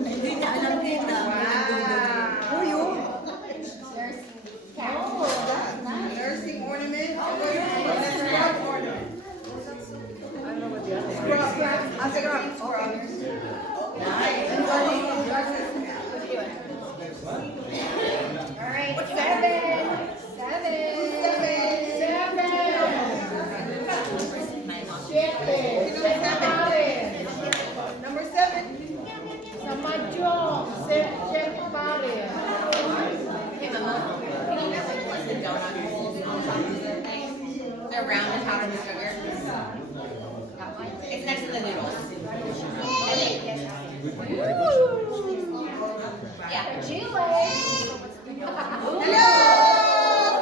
Hindi niya alam din na. Uyo. Oh, that's nice. Nursing ornament. Scrub ornament. Scrub. Scrub. Okay. Nice. All right, 7. Number 7. Sa Majong, Chef Pare. They're round and powdered with sugar. It's next to the noodles. Yeah. Chile. Hello!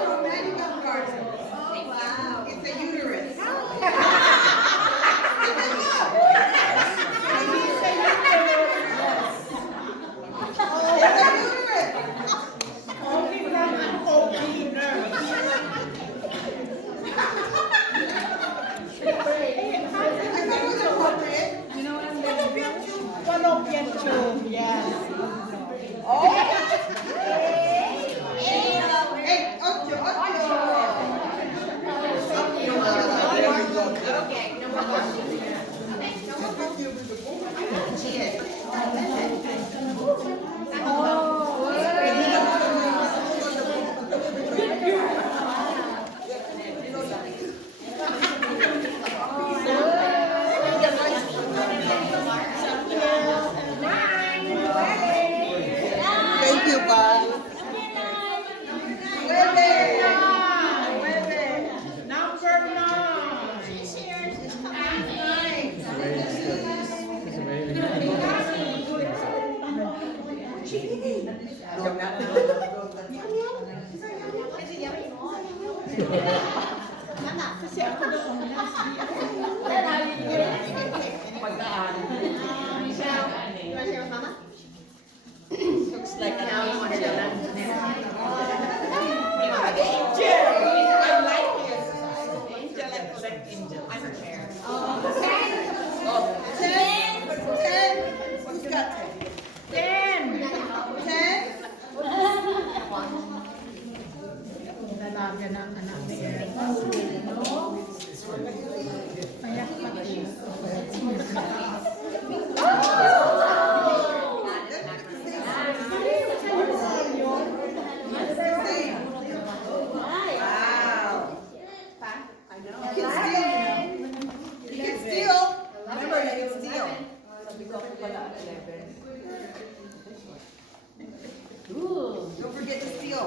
From Medical Garden. Oh, wow. It's a uterus. Only from an OB nurse. Fallopian tube, yes. Thank you, bye. Number 9. Kasi ako doon. Looks like an angel. Angel! I like it. Angel, I collect angel. I'm her chair. 10. Who's got 10? 10. 10? Nalaga na ang anak ni Eric. Payak pa din. Wow. You can steal. You can steal. Remember, you can steal. Don't forget to steal.